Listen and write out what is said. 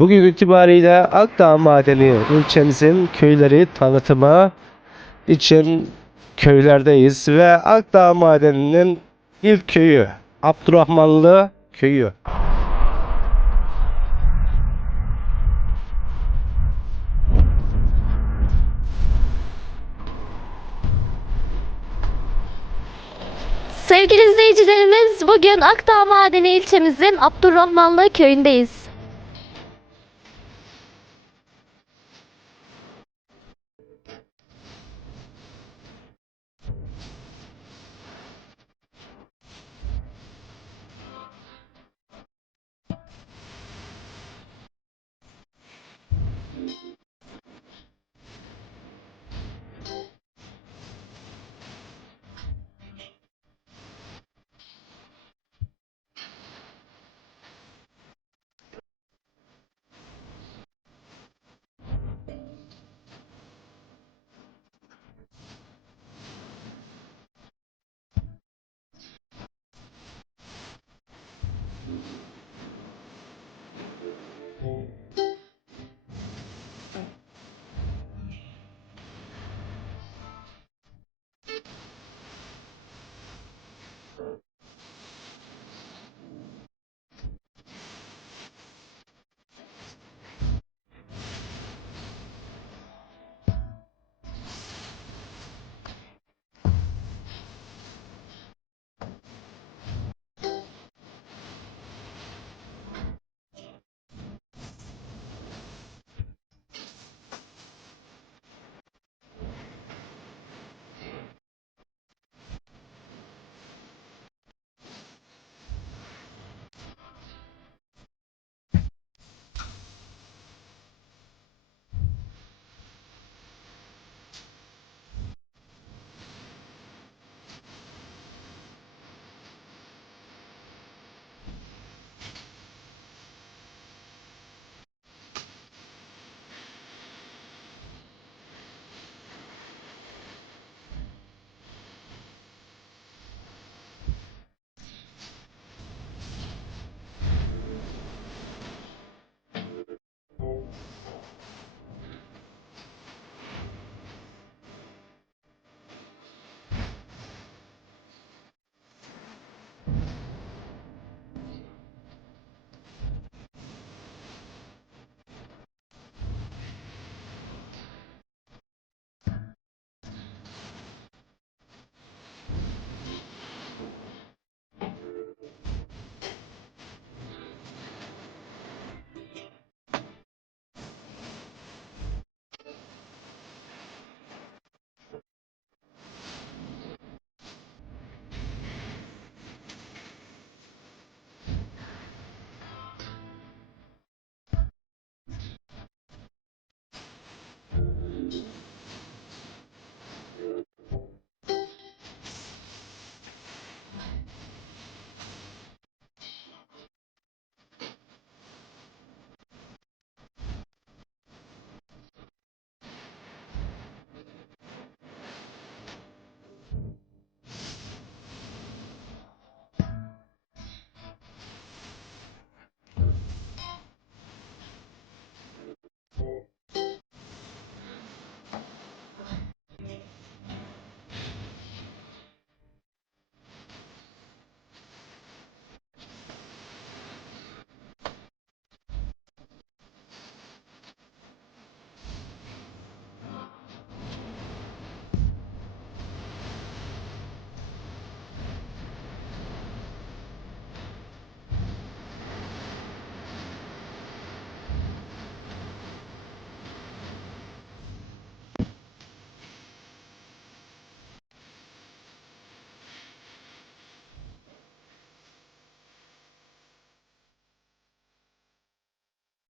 Bugün itibariyle Akdağ Madeni ilçemizin köyleri tanıtımı için köylerdeyiz ve Akdağ Madeni'nin ilk köyü Abdurrahmanlı köyü. Sevgili izleyicilerimiz bugün Akdağ Madeni ilçemizin Abdurrahmanlı köyündeyiz.